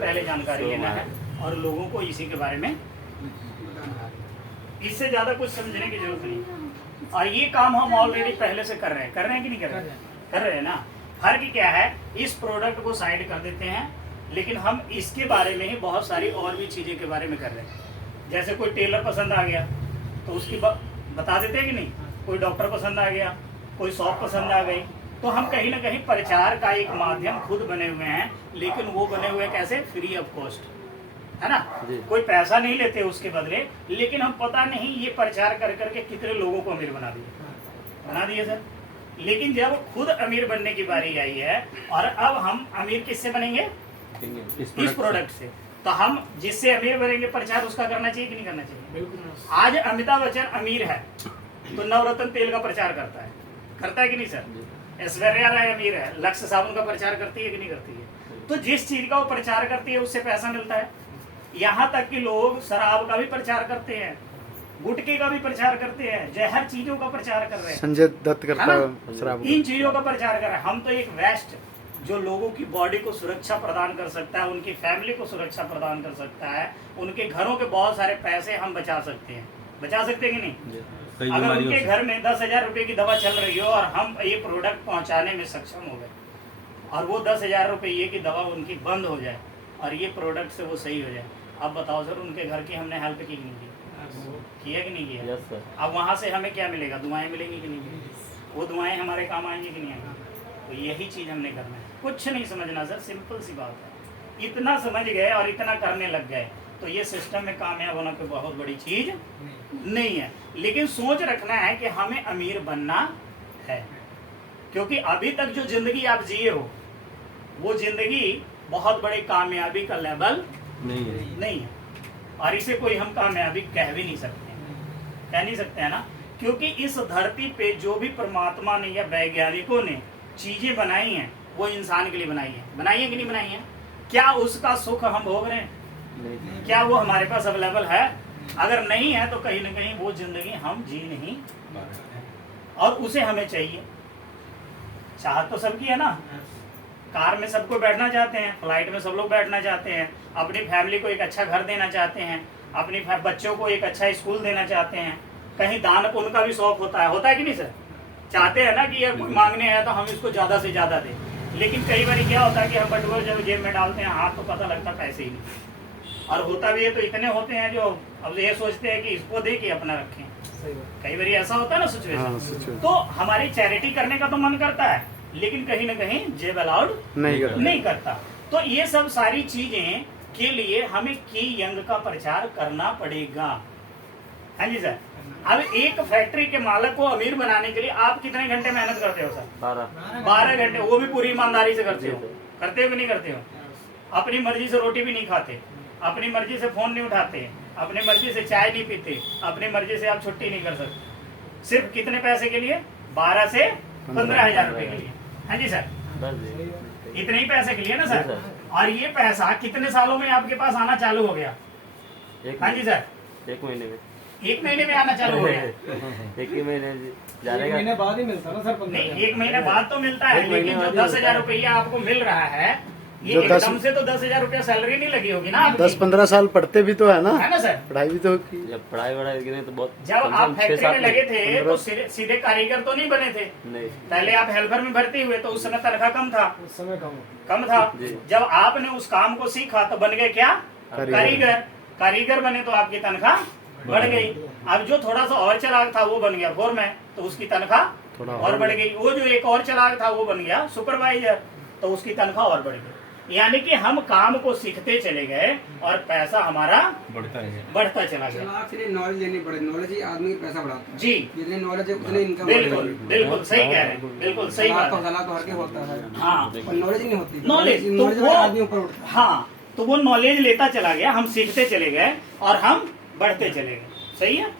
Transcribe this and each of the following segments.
पहले जानकारी लेना है और लोगों को इसी के बारे में, इससे ज्यादा कुछ समझने की जरूरत नहीं। और ये काम हम ऑलरेडी पहले से कर रहे हैं कि नहीं कर रहे हैं? कर रहे हैं ना। फर्क क्या है, इस प्रोडक्ट को साइड कर देते हैं, लेकिन हम इसके बारे में ही बहुत सारी और भी चीजें के बारे में कर रहे हैं। जैसे कोई टेलर पसंद आ गया तो उसकी बता देते हैं कि नहीं, कोई डॉक्टर पसंद आ गया, कोई शॉप पसंद आ गई, तो हम कहीं ना कहीं प्रचार का एक माध्यम खुद बने हुए हैं, लेकिन वो बने हुए कैसे, फ्री ऑफ कॉस्ट, है ना। कोई पैसा नहीं लेते उसके बदले, लेकिन हम पता नहीं ये प्रचार कर करके कितने लोगों को अमीर बना दिए सर। लेकिन जब खुद अमीर बनने की बारी आई है और अब हम अमीर किससे बनेंगे, इस प्रोडक्ट से, तो हम जिससे अमीर बनेंगे प्रचार उसका करना चाहिए कि नहीं करना चाहिए। आज अमिताभ बच्चन अमीर है तो नवरत्न तेल का प्रचार करता है कि नहीं सर। ऐश्वर्या राय अमीर है, लक्ष्य साबुन का प्रचार करती है कि नहीं करती है। तो जिस चीज का वो प्रचार करती है उससे पैसा मिलता है। यहाँ तक कि लोग शराब का भी प्रचार करते हैं, गुटके का भी प्रचार करते हैं, जहर चीजों का प्रचार कर रहे हैं, संजय दत्त करता है शराब, इन चीजों का प्रचार कर रहे हैं। हम तो एक वेस्ट जो लोगों की बॉडी को सुरक्षा प्रदान कर सकता है, उनकी फैमिली को सुरक्षा प्रदान कर सकता है, उनके घरों के बहुत सारे पैसे हम बचा सकते हैं कि नहीं। अगर उनके घर में 10,000 रुपए की दवा चल रही हो और हम ये प्रोडक्ट पहुंचाने में सक्षम हो गए और वो 10,000 रुपये की दवा उनकी बंद हो जाए और ये प्रोडक्ट से वो सही हो जाए, अब बताओ सर उनके घर की हमने हेल्प की नहीं की, किया कि नहीं किया। अब वहाँ से हमें क्या मिलेगा, दुआएं मिलेंगी कि नहीं, वो दुआएं हमारे काम आएंगी कि नहीं आएंगी। तो यही चीज हमने करना है, कुछ नहीं समझना सर, सिंपल सी बात है। इतना समझ गए और इतना करने लग गए तो ये सिस्टम में कामयाब होना कोई बहुत बड़ी चीज नहीं है। लेकिन सोच रखना है कि हमें अमीर बनना है, क्योंकि अभी तक जो जिंदगी आप जिए हो वो जिंदगी बहुत बड़े कामयाबी का लेवल नहीं है और इसे कोई हम कामयाबी कह भी नहीं सकते हैं ना। क्योंकि इस धरती पे जो भी परमात्मा ने या वैज्ञानिकों ने चीजें बनाई हैं वो इंसान के लिए बनाई है कि नहीं बनाई है। क्या उसका सुख हम भोग रहे हैं, क्या वो हमारे पास अवेलेबल है। अगर नहीं है तो कहीं ना कहीं वो जिंदगी हम जी नहीं और उसे हमें चाहिए। चाहत तो सबकी है ना, कार में सबको बैठना चाहते हैं, फ्लाइट में सब लोग बैठना चाहते हैं, अपनी फैमिली को एक अच्छा घर देना चाहते हैं, अपनी बच्चों को एक अच्छा स्कूल देना चाहते हैं, कहीं दान पुण्य का भी शौक होता है कि नहीं सर। चाहते हैं ना कि यार कोई मांगने आया तो हम इसको ज्यादा से ज्यादा दें, लेकिन कई बार क्या होता है कि हम बटुआ जब जेब में डालते हैं हाथ तो पता लगता पैसे ही नहीं, और होता भी है तो इतने होते हैं जो अब ये सोचते हैं कि इसको दे के अपना रखें। कई बार ऐसा होता है ना सिचुएशन। तो हमारी चैरिटी करने का तो मन करता है, लेकिन कहीं ना कहीं जेब अलाउड नहीं करता। तो ये सब सारी चीजें के लिए हमें की यंग का प्रचार करना पड़ेगा। हाँ जी सर। अब एक फैक्ट्री के मालिक को अमीर बनाने के लिए आप कितने घंटे मेहनत करते हो सर? 12 घंटे, वो भी पूरी ईमानदारी से करते हो कि नहीं करते हो। अपनी मर्जी से रोटी भी नहीं खाते, अपनी मर्जी से फोन नहीं उठाते, अपनी मर्जी से चाय नहीं पीते, अपनी मर्जी से आप छुट्टी नहीं कर सकते, सिर्फ कितने पैसे के लिए, 12 से 15,000 रुपए के लिए। हाँ जी सर, इतने ही पैसे के लिए ना सर। और ये पैसा कितने सालों में आपके पास आना चालू हो गया? हाँ जी सर, 1 महीने में आना चालू हो गया। 1 महीने बाद ही मिलता ना सर। नहीं, 1 महीने बाद तो मिलता है, लेकिन जो 10,000 रुपया आपको मिल रहा है ये एकदम से तो 10,000 रुपया सैलरी नहीं लगी होगी ना। 10-15 साल पढ़ते भी तो है ना सर, पढ़ाई भी तो की। जब पढ़ाई तो बहुत, जब आप फैक्ट्री में लगे थे तो सीधे कारीगर तो नहीं बने थे, पहले आप हेल्पर में भर्ती हुए तो उस समय तनख्वाह कम था, उस समय कम था। जब आपने उस काम को सीखा तो बन गए क्या, कारीगर बने तो आपकी तनख्वाह बढ़ गई। अब जो थोड़ा सा और चलाक था वो बन गया फोरमैन, तो उसकी तनख्वाह और बढ़ गई। वो जो एक और चलाक था वो बन गया सुपरवाइजर, तो उसकी तनख्वाह और बढ़ गई। यानी कि हम काम को सीखते चले गए और पैसा हमारा बढ़ता चला गया। नॉलेज लेनी पड़े, नॉलेज ही आदमी का पैसा बढ़ाता है जी। जितने नॉलेज है उतने इनकम। बिल्कुल सही कह रहे हैं, बिल्कुल सही बात है। तो हर के होता है। हाँ, नॉलेज नहीं होती, नॉलेज तो वो आदमी ऊपर उठता है। हाँ, तो वो नॉलेज लेता चला गया, हम सीखते चले गए और हम बढ़ते चले गए। सही है,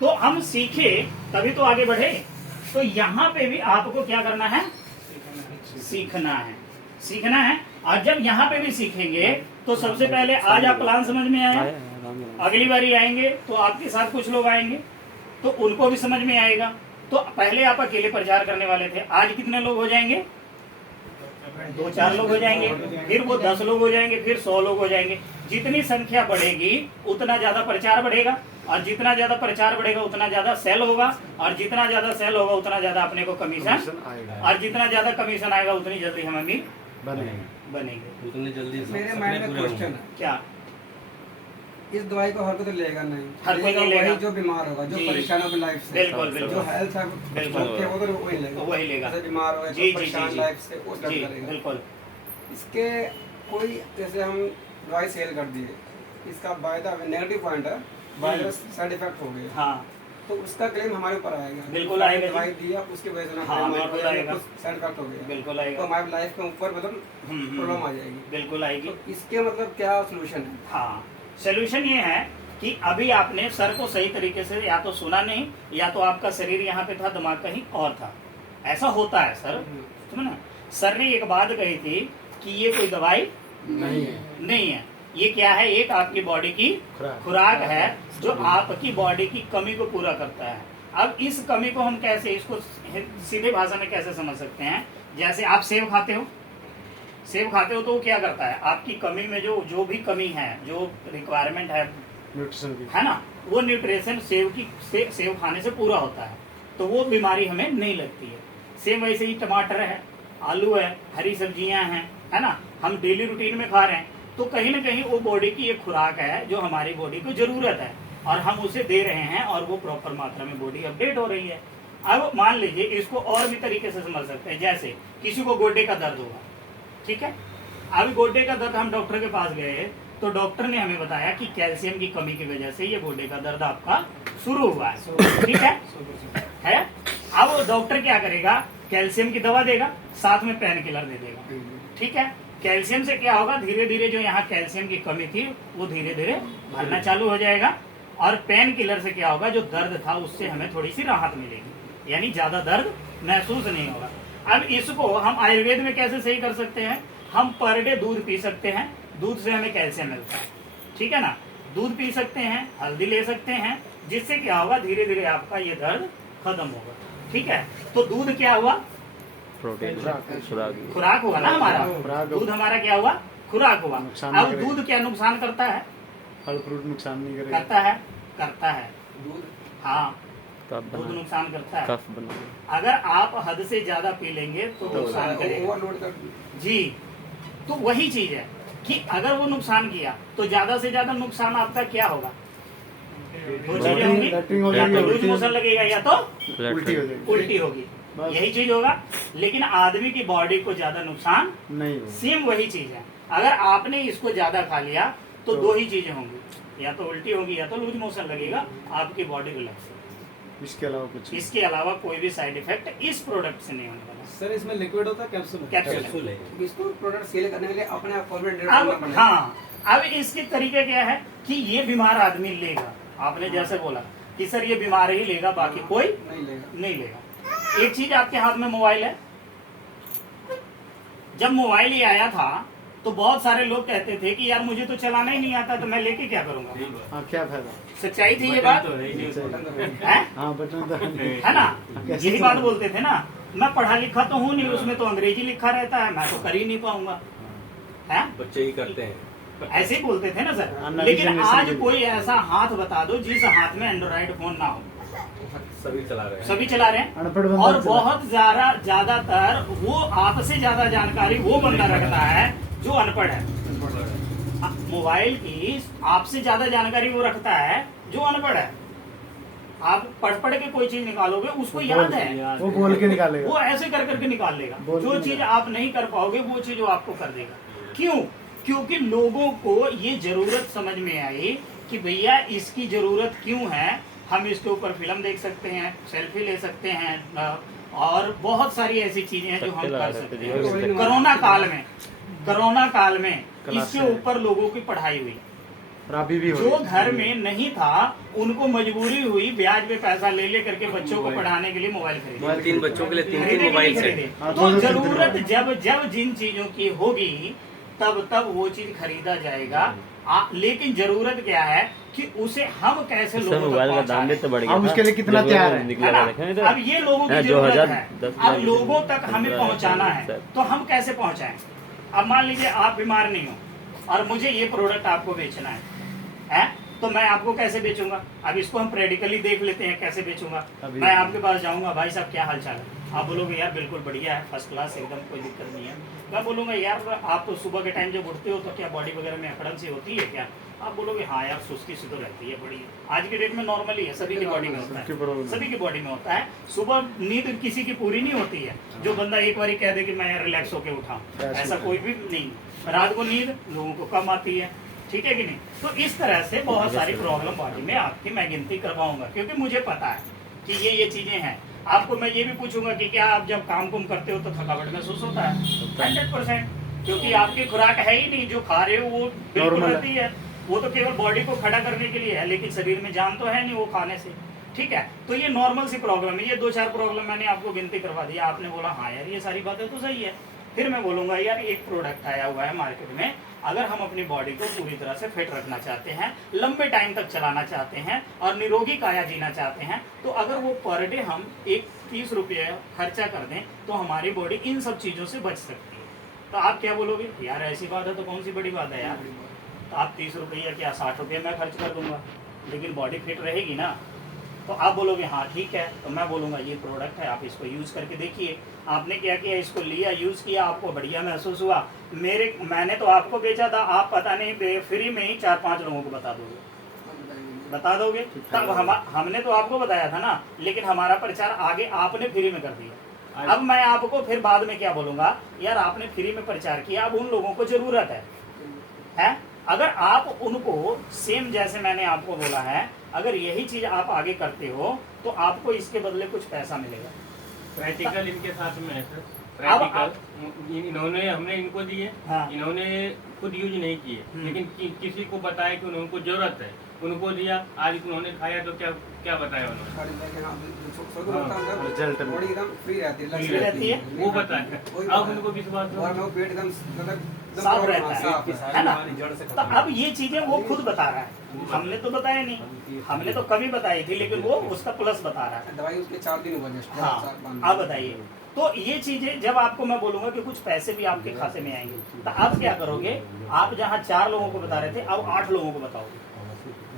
तो हम सीखे तभी तो आगे बढ़े। तो यहाँ पे भी आपको क्या करना है, सीखना है। और जब यहाँ पे भी सीखेंगे तो सबसे पहले आज आप प्लान समझ में आया, अगली बारी आएंगे तो आपके साथ कुछ लोग आएंगे तो उनको भी समझ में आएगा। तो पहले आप अकेले प्रचार करने वाले थे, आज कितने लोग हो जाएंगे? 2-4 लोग हो जाएंगे, फिर वो 10 लोग हो जाएंगे, फिर 100 लोग हो जाएंगे। जितनी संख्या बढ़ेगी उतना ज्यादा प्रचार बढ़ेगा, और जितना ज्यादा प्रचार बढ़ेगा उतना ज्यादा सेल होगा, और जितना ज्यादा सेल होगा उतना ज्यादा अपने को कमीशन आएगा, और जितना ज्यादा कमीशन आएगा उतनी जल्दी हम अमीर बनेगा। बनेंगे। उतनी जल्दी मेरे माइंड में क्वेश्चन है, क्या इस दवाई को हर कोई तो लेगा नहीं, हर कोई नहीं लेगा लेगा। वही जो बीमार होगा, जो जी। परेशान होगा लाइफ से, बिल्कुल, जो बिल्कुल। हेल्थ है बिल्कुल। ओके, वो तो वही लेगा, वही लेगा। जैसे बीमार होगा, जी, जो जी, परेशान जी, लाइफ से वो जी करेगा। बिल्कुल। इसके कोई जैसे हम दवाई सेल कर दिए, इसका बाय नेगेटिव पॉइंट है, बाय साइड इफेक्ट हो गया, हाँ तो उसका क्लेम हमारे ऊपर आएगा। बिल्कुल आएगा जी। दवाई दिया उसकी वजह से हाँ, बिल्कुल आएगा। साइड इफेक्ट हो गया, बिल्कुल तो आएगा। हमारी लाइफ के ऊपर मतलब प्रॉब्लम आ जाएगी। बिल्कुल आएगी। तो इसके मतलब क्या सोल्यूशन है? हाँ, सोल्यूशन ये है कि अभी आपने सर को सही तरीके से या तो सुना नहीं, या तो आपका शरीर यहाँ पे था, दिमाग कहीं और था। ऐसा होता है सर, सुनो ना। सर ने एक बात कही थी कि ये कोई दवाई नहीं है, ये क्या है, एक आपकी बॉडी की खुराक है जो आपकी बॉडी की कमी को पूरा करता है। अब इस कमी को हम कैसे, इसको सीधे भाषा में कैसे समझ सकते हैं? जैसे आप सेब खाते हो, सेब खाते हो तो वो क्या करता है, आपकी कमी में जो भी कमी है, जो रिक्वायरमेंट है न्यूट्रिशन की, है ना, वो न्यूट्रिशन सेब खाने से पूरा होता है, तो वो बीमारी हमें नहीं लगती है। सेम वैसे ही टमाटर है, आलू है, हरी सब्जियां हैं, है ना, हम डेली रूटीन में खा रहे हैं, तो कहीं ना कहीं वो बॉडी की एक खुराक है जो हमारी बॉडी को जरूरत है, और हम उसे दे रहे हैं, और वो प्रॉपर मात्रा में बॉडी अपडेट हो रही है। अब मान लीजिए इसको और भी तरीके से समझ सकते हैं, जैसे किसी को गोड्डे का दर्द होगा, ठीक है, अभी गोड्डे का दर्द, हम डॉक्टर के पास गए तो डॉक्टर ने हमें बताया कि कैल्शियम की कमी की वजह से ये गोड्डे का दर्द आपका शुरू हुआ है, ठीक है। अब डॉक्टर क्या करेगा, कैल्शियम की दवा देगा, साथ में पेन किलर दे देगा, ठीक है। कैल्शियम से क्या होगा, धीरे धीरे जो यहाँ कैल्शियम की कमी थी वो धीरे धीरे भरना चालू हो जाएगा, और पेन किलर से क्या होगा, जो दर्द था उससे हमें थोड़ी सी राहत मिलेगी, यानी ज्यादा दर्द महसूस नहीं होगा। अब इसको हम आयुर्वेद में कैसे सही कर सकते हैं, हम पर डे दूध पी सकते हैं, दूध से हमें कैल्शियम मिलता है, ठीक है ना, दूध पी सकते हैं, हल्दी ले सकते हैं, जिससे क्या होगा, धीरे धीरे आपका ये दर्द खत्म होगा, ठीक है। तो दूध क्या हुआ, प्रोटीन खुराक हुआ ना हमारा, खुराक। दूध हमारा क्या हुआ, खुराक हुआ। नुकसान अब नहीं दूध क्या नुकसान करता है, फल फ्रूट नुकसान नहीं करेगा, करता है दूध हाँ, कफ दूध बना नुकसान करता है। कफ बना अगर आप हद से ज्यादा पी लेंगे तो नुकसान करेगा ओवरलोड कर जी। तो वही चीज है कि अगर वो नुकसान किया तो ज्यादा से ज्यादा नुकसान आपका क्या होगा, दो चीजें होंगी, लैट्रिन हो या तो जाएगी, लूज मोशन लगेगा या तो उल्टी हो जाएगी, उल्टी होगी, बस। यही चीज होगा। लेकिन आदमी की बॉडी को ज्यादा नुकसान नहीं होगा। सेम वही चीज है। अगर आपने इसको ज्यादा खा लिया तो दो ही चीजें होंगी, या तो उल्टी होगी या तो लूज मोशन लगेगा आपकी बॉडी को लग सकती इसके अलावा कुछ है। इसके अलावा कोई भी साइड इफेक्ट इस प्रोडक्ट से नहीं होने वाला। सर इसमें लिक्विड होता है कैप्सूल कैप्सूल है। इसको प्रोडक्ट सेल करने के लिए अपने आप कॉर्पोरेट अब हाँ, अब इसके तरीके क्या है कि ये बीमार आदमी लेगा, आपने जैसे बोला कि सर ये बीमार ही लेगा, बाकी कोई नहीं लेगा। एक चीज, आपके हाथ में मोबाइल है, जब मोबाइल ही आया था तो बहुत सारे लोग कहते थे कि यार मुझे तो चलाना ही नहीं आता, तो मैं लेके क्या करूंगा। हाँ, क्या फायदा, सच्चाई थी ये बात है? हाँ बटन तो है ना, यही बात बोलते थे ना, मैं पढ़ा लिखा तो हूँ नहीं, उसमें तो अंग्रेजी लिखा रहता है, मैं तो कर ही नहीं पाऊंगा, है बच्चे ही करते हैं, ऐसे ही बोलते थे ना सर। नई लेकिन जनरेशन आज के कोई ऐसा हाथ बता दो जिस हाथ में एंड्रॉइड फोन ना हो, सभी चला रहे हैं। सभी चला रहे हैं। अनपढ़ बंदा और चला। बहुत ज्यादातर वो आपसे ज्यादा जानकारी वो बंदा रखता है जो अनपढ़ है। मोबाइल की आपसे ज्यादा जानकारी वो रखता है जो अनपढ़ है। आप पढ़ के कोई चीज निकालोगे उसको याद है, वो बोल के निकालेगा, वो ऐसे कर करके निकाल लेगा। बोल जो के चीज निकाल। आप नहीं कर पाओगे वो चीज वो आपको कर देगा। क्यों? क्योंकि लोगों को ये जरूरत समझ में आई कि भैया इसकी जरूरत क्यों है, हम इसके ऊपर फिल्म देख सकते हैं, सेल्फी ले सकते हैं, और बहुत सारी ऐसी चीजें हैं जो हम कर सकते हैं। कोरोना काल में इसके ऊपर लोगों की पढ़ाई हुई। और अभी भी हो जो रही है। घर में नहीं था उनको मजबूरी हुई ब्याज पे पैसा ले करके बच्चों को पढ़ाने के लिए मोबाइल खरीदे। 3 बच्चों के लिए 3 खरीदे कि मोबाइल नहीं सेट। खरीदे? हाँ, तो दोनों तीन जरूरत तीन जब जिन चीजों की होगी तब वो चीज खरीदा जाएगा। लेकिन जरूरत क्या है कि उसे हम कैसे लोगों तक मोबाइल का दाम भी पहुंचाएं। तो बढ़ गया हम था। उसके लिए कितना तैयार है? निकला है देखें ना? इधर। अब ये लोगों की हाँ, जरूरत 2010 है, में अब लोगों तक हमें 15 पहुंचाना है, सर। तो हम कैसे पहुंचाएं? अब मान लीजिए आप बीमार नहीं हो और मुझे ये प्रोडक्ट आपको बेचना है तो मैं आपको कैसे बेचूंगा? अब इसको हम प्रैक्टिकली देख लेते हैं कैसे बेचूंगा। अभी- मैं आपके पास जाऊंगा, भाई साहब क्या हाल चाल है? आप बोलोगे यार बिल्कुल बढ़िया है, फर्स्ट क्लास, एकदम कोई दिक्कत नहीं है। मैं बोलूंगा यार आप तो सुबह के टाइम जब उठते हो तो क्या बॉडी वगैरह में अकड़न सी होती है क्या? आप बोलोगे हाँ यार सुस्ती सी तो रहती है बड़ी। आज के डेट में नॉर्मली है, सभी की बॉडी में होता सबकी है, problem। सभी की बॉडी में होता है। सुबह नींद किसी की पूरी नहीं होती है, जो बंदा एक बार कह दे कि मैं रिलैक्स होके उठा, ऐसा कोई भी नहीं। रात को नींद लोगों को कम आती है, ठीक है कि नहीं? तो इस तरह से बहुत सारी प्रॉब्लम बॉडी में आपकी मैं गिनती करवाऊंगा, क्योंकि मुझे पता है कि ये चीजें हैं। आपको मैं ये भी पूछूंगा कि क्या आप जब काम कुम करते हो तो थकावट महसूस होता है? 100%, क्योंकि आपकी खुराक है ही नहीं, जो खा रहे हो वो बिल्कुल Normal है। रहती है, वो तो केवल बॉडी को खड़ा करने के लिए है, लेकिन शरीर में जान तो है नहीं वो खाने से, ठीक है? तो ये नॉर्मल सी प्रॉब्लम है। ये 2-4 प्रॉब्लम मैंने आपको गिनती करवा दी, आपने बोला हाँ यार ये सारी बातें तो सही है। फिर मैं बोलूंगा यार एक प्रोडक्ट आया हुआ है मार्केट में, अगर हम अपनी बॉडी को पूरी तरह से फिट रखना चाहते हैं, लंबे टाइम तक चलाना चाहते हैं और निरोगी काया जीना चाहते हैं, तो अगर वो पर डे हम 30 रुपये खर्चा कर दें तो हमारी बॉडी इन सब चीजों से बच सकती है। तो आप क्या बोलोगे? यार ऐसी बात है तो कौन सी बड़ी बात है यार? तो आप 30 रुपये क्या 60 रुपये मैं खर्च कर दूंगा, लेकिन बॉडी फिट रहेगी ना। तो आप बोलोगे हाँ ठीक है, तो मैं बोलूँगा ये प्रोडक्ट है, आप इसको यूज़ करके देखिए। आपने क्या किया, इसको लिया, यूज़ किया, आपको बढ़िया महसूस हुआ। मैंने तो आपको बेचा था, आप पता नहीं फ्री में ही 4-5 लोगों को बता दोगे। तब हमने तो आपको बताया था ना, लेकिन हमारा प्रचार आगे आपने फ्री में कर दिया। अब मैं आपको फिर बाद में क्या बोलूँगा, यार आपने फ्री में प्रचार किया, अब उन लोगों को ज़रूरत है? अगर आप उनको सेम जैसे मैंने आपको बोला है, अगर यही चीज आप आगे करते हो तो आपको इसके बदले कुछ पैसा मिलेगा। प्रैक्टिकल इनके साथ में है सर। अब प्रैक्टिकल इन्होंने हमने इनको दिए, हाँ। इन्होंने खुद यूज नहीं किए, लेकिन किसी को बताया कि उनको जरूरत है, उनको दिया, आज उन्होंने खाया तो क्या क्या बताया उन्होंने? रिजल्ट में। बॉडी एकदम फ्री रहती है, फ्री रहती है, वो बताया, अब उनको विश्वास और हो। वो पेट एकदम मतलब साफ रहता साफ है ना? तो अब ये चीजें वो खुद बता रहा है, हमने तो बताया नहीं, हमने तो कभी बताई थी, लेकिन वो उसका प्लस बता रहा है। दवाई उसके 4 दिन हुआ जस्ट। हाँ, आप बताइए। तो ये चीजें जब आपको मैं बोलूंगा कि कुछ पैसे भी आपके खाते में आएंगे, तो आप क्या करोगे? आप जहाँ 4 लोगों को बता रहे थे, अब 8 लोगों को बताओगे।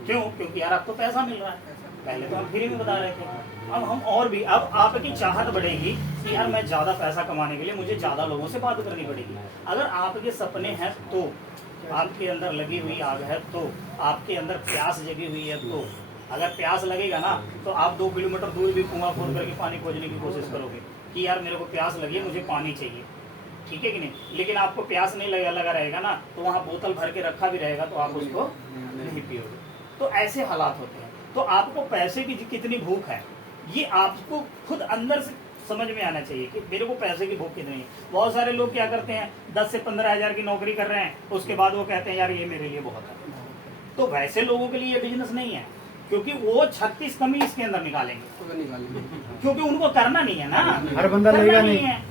क्यों? क्योंकि यार आपको पैसा मिल रहा है, पहले तो हम फ्री में बता रहे थे, अब हम और भी, अब आपकी चाहत बढ़ेगी कि यार मैं ज्यादा पैसा कमाने के लिए मुझे ज्यादा लोगों से बात करनी पड़ेगी। अगर आपके सपने हैं तो, आपके अंदर लगी हुई आग है तो, आपके अंदर प्यास जगी हुई है तो, अगर प्यास लगेगा ना तो आप 2 किलोमीटर दूर भी कुआं खोद करके पानी खोजने की कोशिश करोगे कि यार मेरे को प्यास लगी है, मुझे पानी चाहिए, ठीक है कि नहीं? लेकिन आपको प्यास नहीं लगा रहेगा ना, तो वहाँ बोतल भर के रखा भी रहेगा तो आप उसको नहीं पियोगे। तो ऐसे हालात होते हैं। तो आपको पैसे की कितनी भूख है, ये आपको खुद अंदर से समझ में आना चाहिए कि मेरे को पैसे की भूख कितनी है। बहुत सारे लोग क्या करते हैं, 10 से 15 हजार की नौकरी कर रहे हैं, उसके बाद वो कहते हैं यार ये मेरे लिए बहुत है। तो वैसे लोगों के लिए ये बिजनेस नहीं है, क्योंकि वो 36 कमी इसके अंदर निकालेंगे, क्योंकि उनको करना नहीं है ना, हर बंदा करना लेगा नहीं है।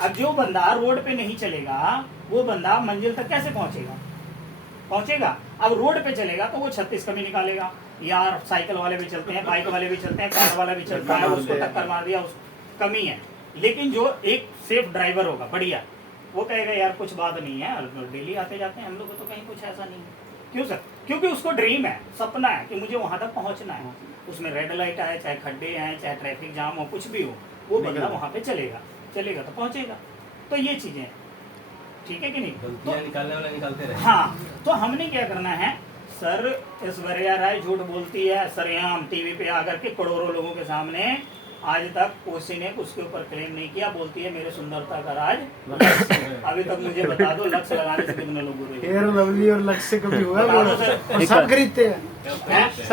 अब जो बंदा रोड पे नहीं चलेगा, वो बंदा मंजिल तक कैसे पहुंचेगा? अब रोड पे चलेगा तो वो 36 कमी निकालेगा। यार साइकिल वाले भी चलते हैं, बाइक वाले भी चलते हैं, कार वाला भी चलता है, उसको टक्कर मार दिया, उस कमी है। लेकिन जो एक सेफ ड्राइवर होगा बढ़िया, वो कहेगा यार कुछ बात नहीं है, डेली आते जाते हैं हम लोग, तो कहीं कुछ ऐसा नहीं है। क्यों सर? क्योंकि उसको ड्रीम है, सपना है कि मुझे वहां तक पहुंचना है। उसमें रेड लाइट आए, चाहे खड्डे आए, चाहे ट्रैफिक जाम हो, कुछ भी हो, वो बंदा वहां पे चलेगा तो पहुंचेगा। तो ये चीजें, ठीक है कि नहीं? तो निकालने वाला निकालते रहे। हाँ, तो हमने क्या करना है, सर ऐश्वर्या राय झूठ बोलती है सरेआम टीवी पे आकर के करोड़ों लोगों के सामने, आज तक किसी ने उसके ऊपर क्लेम नहीं किया, बोलती है मेरे सुंदरता का राज लक्ष्य। अभी तक मुझे बता दो लक्ष्य लगाने से कितने लोग बुरे हुए? फेयर लवली और लक्ष्य कभी हुआ बता दो सर। और सब खरीदते हैं। हैं?